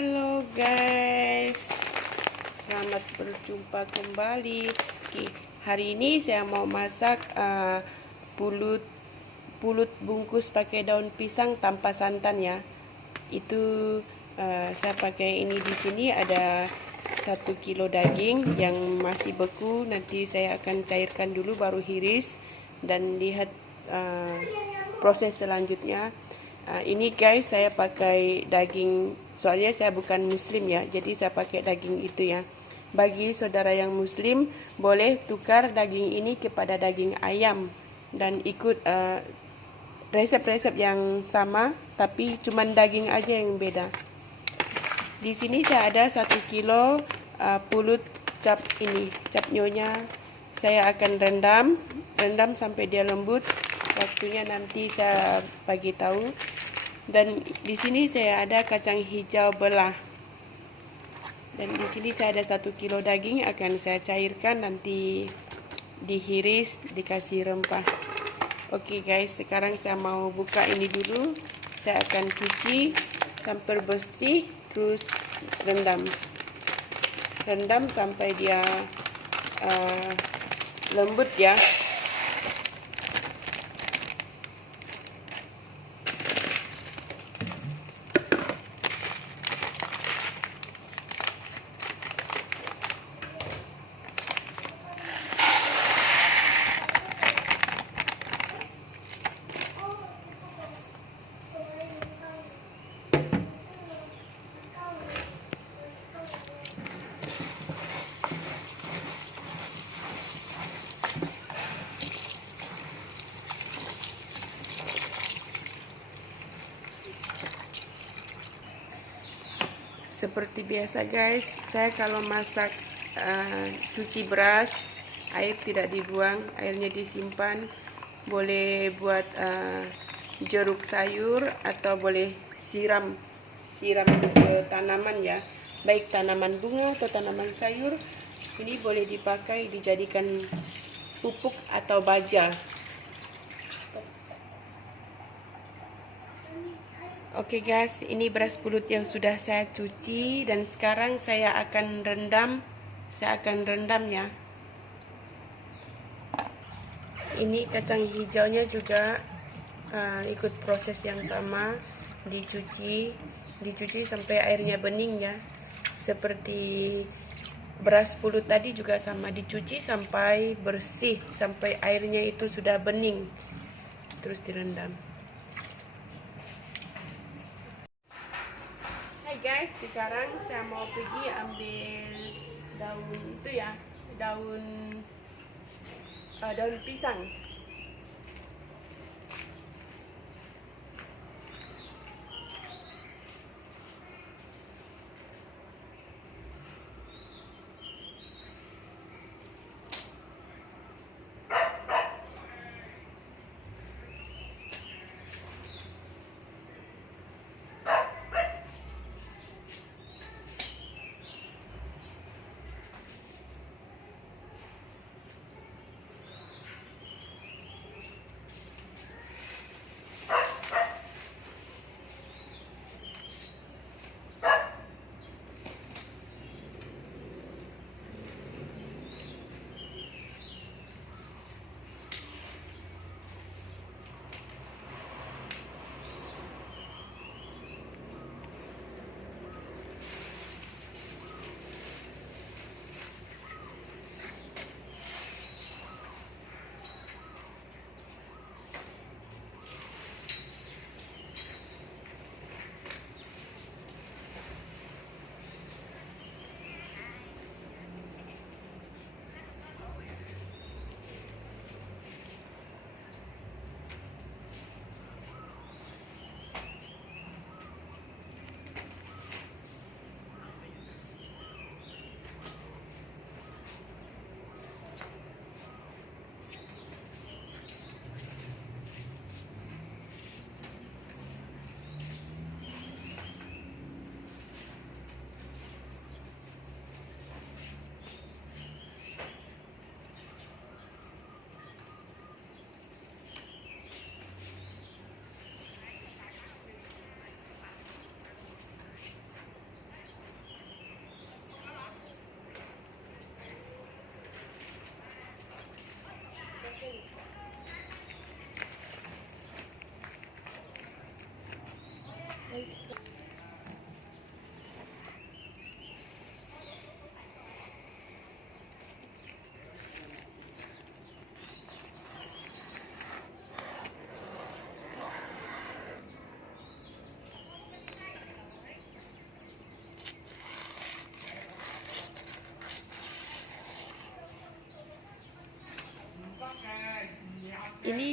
Halo guys, selamat berjumpa kembali. Oke, hari ini saya mau masak pulut bungkus pakai daun pisang tanpa santan ya. Itu saya pakai ini di sini ada 1 kilo daging yang masih beku. Nanti saya akan cairkan dulu baru hiris dan lihat proses selanjutnya. Ini guys, saya pakai daging, soalnya saya bukan muslim ya, jadi saya pakai daging itu ya. Bagi saudara yang muslim, boleh tukar daging ini kepada daging ayam dan ikut resep-resep yang sama, tapi cuman daging aja yang beda. Di sini saya ada 1 kilo pulut cap ini, cap nyonya. Saya akan rendam sampai dia lembut. Waktunya nanti saya bagi tahu. Dan di sini saya ada kacang hijau belah. Dan di sini saya ada 1 kilo daging, akan saya cairkan nanti dihiris, dikasih rempah. Oke guys, sekarang saya mau buka ini dulu. Saya akan cuci sampai bersih, terus rendam sampai dia lembut ya. Seperti biasa guys, saya kalau masak cuci beras, air tidak dibuang, airnya disimpan. Boleh buat jeruk sayur atau boleh siram ke tanaman ya, baik tanaman bunga atau tanaman sayur. Ini boleh dipakai dijadikan pupuk atau baja. Oke guys, ini beras pulut yang sudah saya cuci dan sekarang saya akan rendam. Ya. Ini kacang hijaunya juga ikut proses yang sama, dicuci sampai airnya bening ya. Seperti beras pulut tadi juga sama, dicuci sampai bersih, sampai airnya itu sudah bening. Terus direndam. Guys, sekarang saya mau pergi ambil daun itu ya, daun pisang.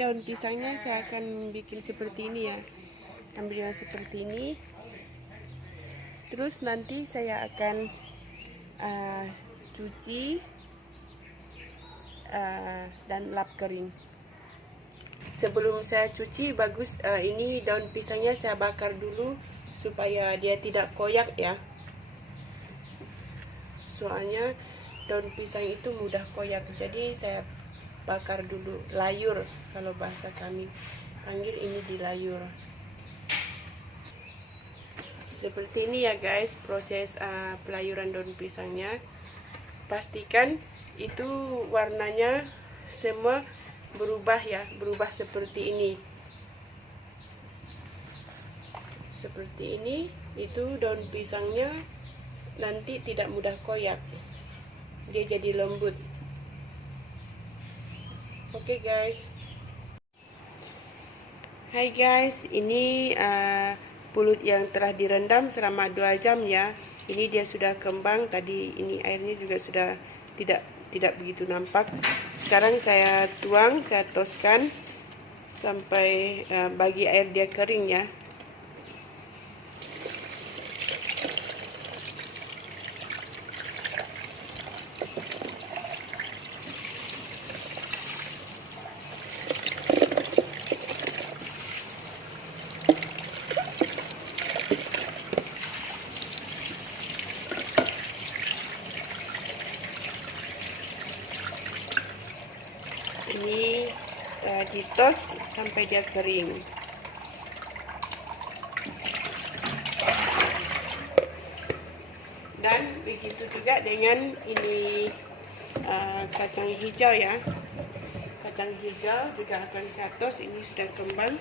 daun pisangnya saya akan bikin seperti ini ya. Ambil yang seperti ini. Terus nanti saya akan cuci dan lap kering. Sebelum saya cuci, bagus ini daun pisangnya saya bakar dulu supaya dia tidak koyak ya. Soalnya daun pisang itu mudah koyak, jadi saya bakar dulu, layur kalau bahasa kami panggil ini dilayur. Seperti ini ya guys proses pelayuran daun pisangnya. Pastikan itu warnanya semua berubah ya, berubah seperti ini. Seperti ini, itu daun pisangnya nanti tidak mudah koyak. Dia jadi lembut. Oke guys. Hai guys, ini pulut yang telah direndam selama 2 jam ya. Ini dia sudah kembang, tadi ini airnya juga sudah tidak begitu nampak. Sekarang saya tuang, saya toskan sampai bagi air dia kering ya. Ini ditos sampai dia kering. Dan begitu juga dengan ini kacang hijau ya. Kacang hijau juga akan saya tos, ini sudah kembang.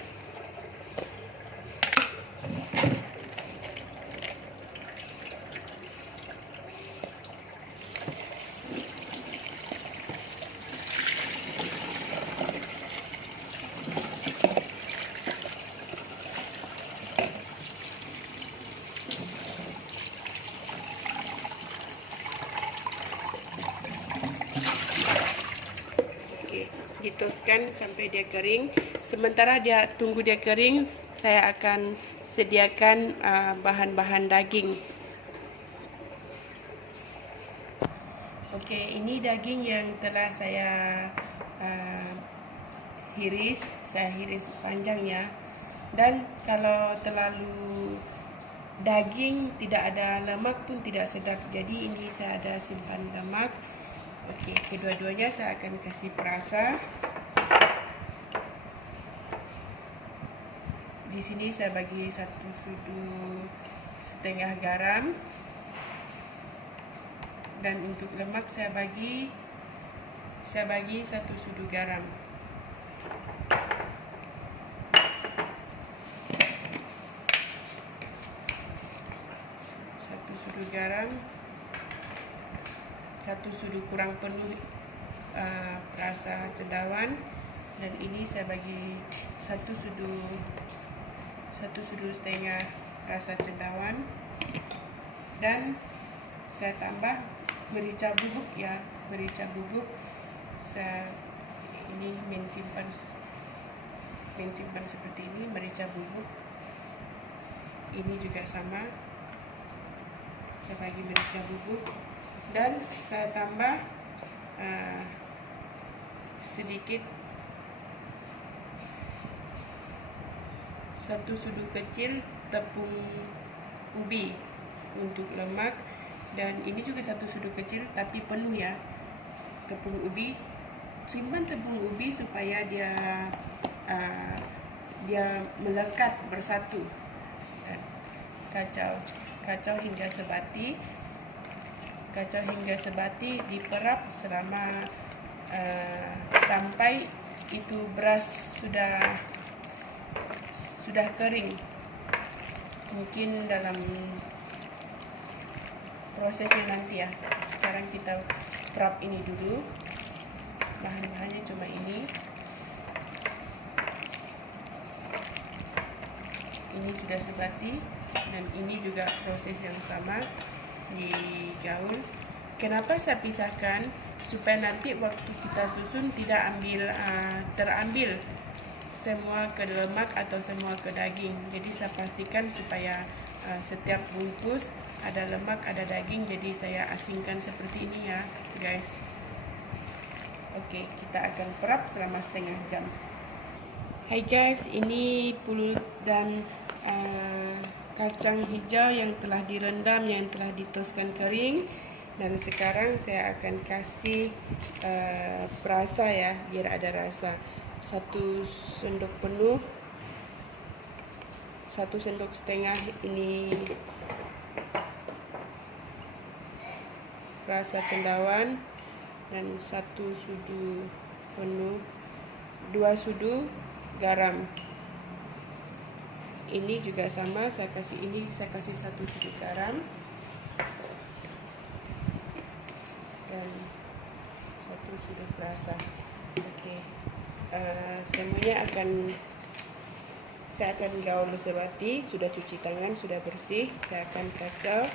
Ditoskan sampai dia kering. Sementara dia tunggu dia kering, saya akan sediakan bahan-bahan daging. Oke, ini daging yang telah saya hiris. Saya hiris panjang ya. Dan kalau terlalu daging tidak ada lemak pun tidak sedap. Jadi ini saya ada simpan lemak. Oke, kedua-duanya saya akan kasih perasa. Di sini saya bagi 1,5 sudu garam. Dan untuk lemak saya bagi 1 sudu garam. Garam, 1 sudu kurang penuh perasa cendawan, dan ini saya bagi 1 sudu setengah rasa cendawan, dan saya tambah merica bubuk ya, merica bubuk. Saya ini menyimpan seperti ini merica bubuk. Ini juga sama, saya bagi merica bubuk, dan saya tambah sedikit 1 sudu kecil tepung ubi untuk lemak, dan ini juga 1 sudu kecil tapi penuh ya tepung ubi. Simpan tepung ubi supaya dia melekat bersatu, dan kacau hingga sebati. Kacau hingga sebati, diperap selama sampai itu beras sudah kering. Mungkin dalam prosesnya nanti ya. Sekarang kita perap ini dulu. Bahan-bahannya cuma ini. Ini sudah sebati, dan ini juga proses yang sama digaul. Kenapa saya pisahkan? Supaya nanti waktu kita susun tidak terambil semua ke lemak atau semua ke daging. Jadi saya pastikan supaya setiap bungkus ada lemak, ada daging. Jadi saya asingkan seperti ini ya guys. Oke, kita akan perap selama setengah jam. Hai guys, ini pulut dan kacang hijau yang telah direndam, yang telah ditoskan kering. Dan sekarang saya akan kasih perasa ya, biar ada rasa. 1 sendok penuh, 1 sendok setengah ini rasa cendawan, dan 1 sudu penuh, 2 sudu garam. Ini juga sama, saya kasih 1 sudu garam dan 1 sudu perasa. Oke, semuanya saya akan gaul sebati. Sudah cuci tangan, sudah bersih. Saya akan kacau.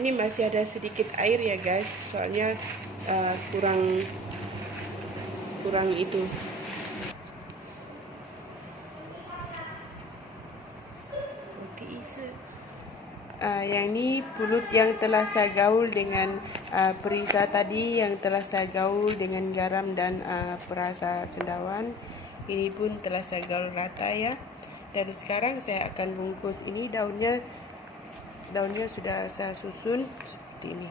Ini masih ada sedikit air ya guys, soalnya kurang itu. Yang ini pulut yang telah saya gaul dengan perisa tadi, yang telah saya gaul dengan garam dan perasa cendawan. Ini pun telah saya gaul rata ya. Dan sekarang saya akan bungkus. Ini daunnya sudah saya susun seperti ini.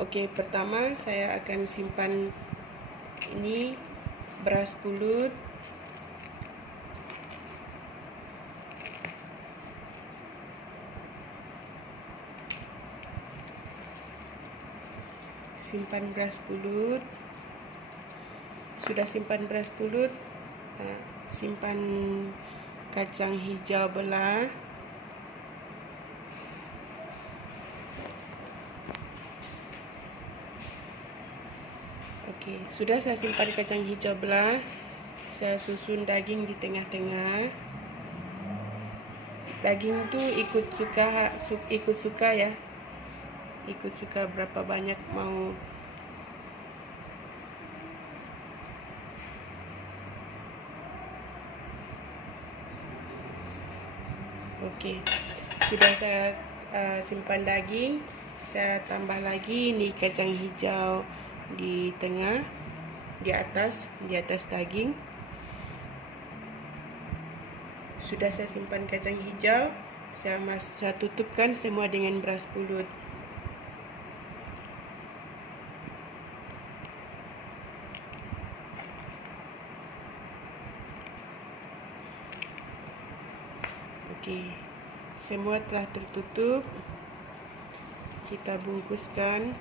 Oke, pertama saya akan simpan ini beras pulut. Simpan beras pulut. Sudah simpan beras pulut, simpan kacang hijau belah. Oke, sudah saya simpan kacang hijau belah. Saya susun daging di tengah-tengah. Daging tuh ikut suka ya. Ikut suka berapa banyak mau. Oke, sudah saya simpan daging. Saya tambah lagi nih kacang hijau di tengah, di atas daging. Sudah saya simpan kacang hijau. Saya tutupkan semua dengan beras pulut. Oke, semua telah tertutup. Kita bungkuskan.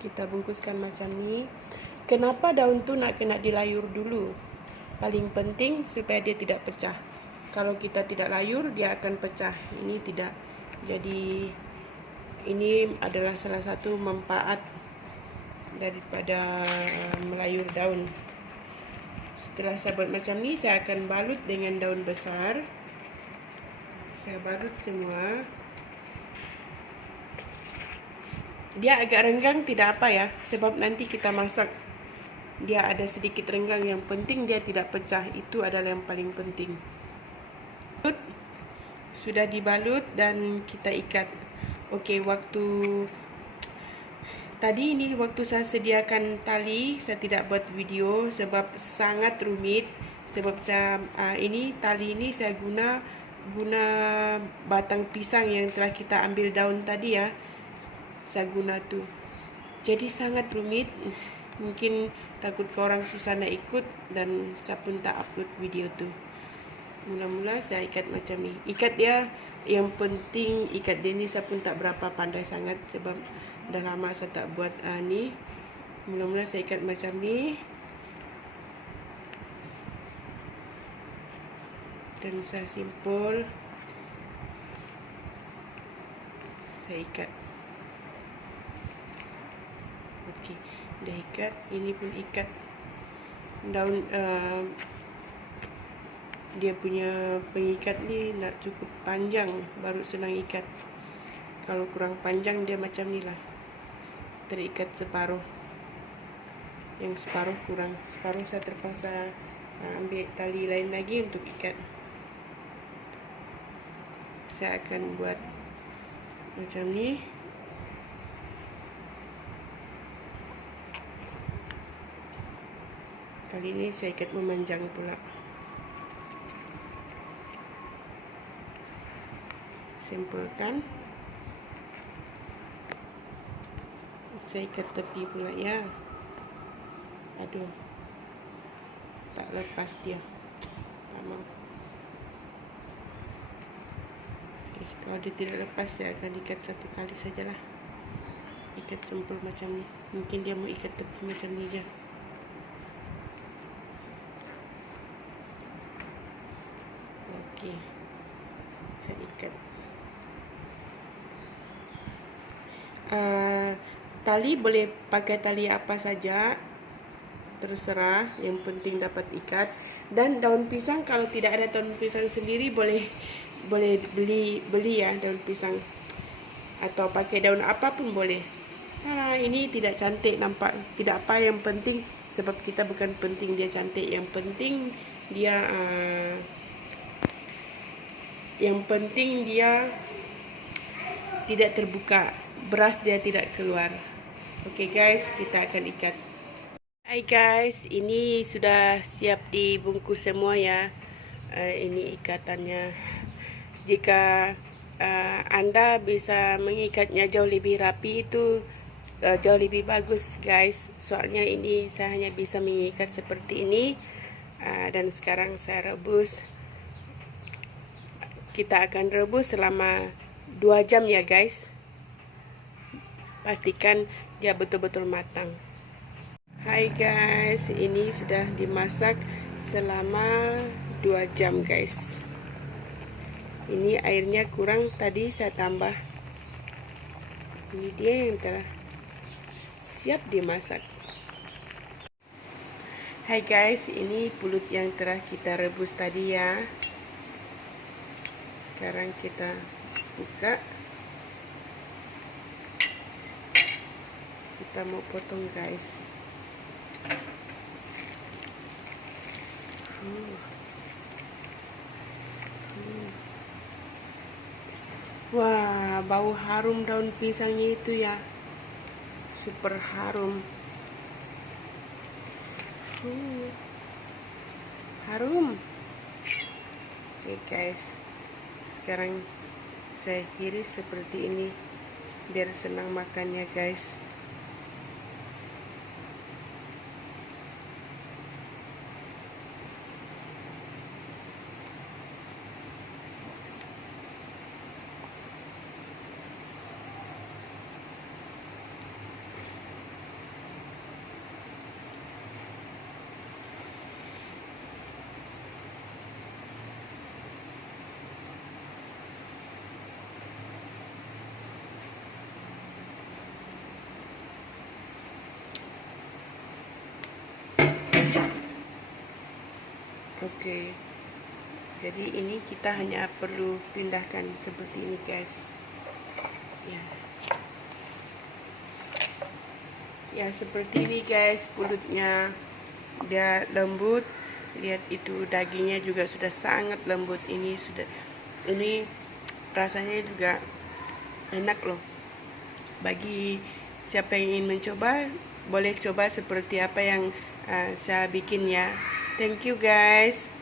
Kita bungkuskan macam ni. Kenapa daun tu nak kena dilayur dulu? Paling penting supaya dia tidak pecah. Kalau kita tidak layur, dia akan pecah. Ini tidak. Jadi ini adalah salah satu manfaat daripada melayur daun. Setelah saya buat macam ni, saya akan balut dengan daun besar. Saya balut semua. Dia agak renggang tidak apa ya, sebab nanti kita masak dia ada sedikit renggang. Yang penting dia tidak pecah, itu adalah yang paling penting. Sudah dibalut dan kita ikat. Oke, tadi ini waktu saya sediakan tali, saya tidak buat video sebab sangat rumit. Sebab ini tali ini saya guna batang pisang yang telah kita ambil daun tadi ya. Saya guna tu. Jadi sangat rumit. Mungkin takut ke orang susah nak ikut, dan saya pun tak upload video tu. Mula-mula saya ikat macam ni. Ikat dia, yang penting ikat dia ni saya pun tak berapa pandai sangat sebab dah lama saya tak buat ni. Mula-mula saya ikat macam ni. Dan saya simpul. Saya ikat. Oke, udah ikat. Ini pun ikat. Daun dia punya pengikat ni nak cukup panjang baru senang ikat. Kalau kurang panjang dia macam ni lah, terikat separuh. Yang separuh kurang, separuh saya terpaksa ambil tali lain lagi untuk ikat. Saya akan buat macam ni. Kali ini saya ikat memanjang pula. Simpulkan. Saya ikat tepi pula ya. Aduh, tak lepas dia. Tak mau. Oke, kalau dia tidak lepas, saya akan ikat satu kali sajalah. Ikat sempul macam ni. Mungkin dia mau ikat tepi macam ni je. Oke, saya ikat. Tali boleh pakai tali apa saja, terserah, yang penting dapat ikat. Dan daun pisang, kalau tidak ada daun pisang sendiri boleh beli ya daun pisang, atau pakai daun apapun boleh. Nah, ini tidak cantik nampak, tidak apa, yang penting sebab kita bukan penting dia cantik, yang penting dia tidak terbuka, beras dia tidak keluar. Oke guys, kita akan ikat. Hai guys, ini sudah siap dibungkus semua ya. Ini ikatannya. Jika Anda bisa mengikatnya jauh lebih rapi, itu jauh lebih bagus guys. Soalnya ini saya hanya bisa mengikat seperti ini. Dan sekarang saya rebus. Kita akan rebus selama 2 jam ya guys. Pastikan dia betul-betul matang. Hai guys, ini sudah dimasak selama 2 jam guys. Ini airnya kurang, tadi saya tambah. Ini dia yang telah siap dimasak. Hai guys, ini pulut yang telah kita rebus tadi ya. Sekarang kita buka. Kita mau potong guys. Wah, bau harum daun pisangnya itu ya, super harum. Harum. Oke guys, sekarang saya iris seperti ini biar senang makannya guys. Oke, jadi ini kita hanya perlu pindahkan seperti ini guys. Ya seperti ini guys, pulutnya dia lembut. Lihat itu dagingnya juga sudah sangat lembut. Ini rasanya juga enak loh. Bagi siapa yang ingin mencoba, boleh coba seperti apa yang saya bikin ya. Thank you guys.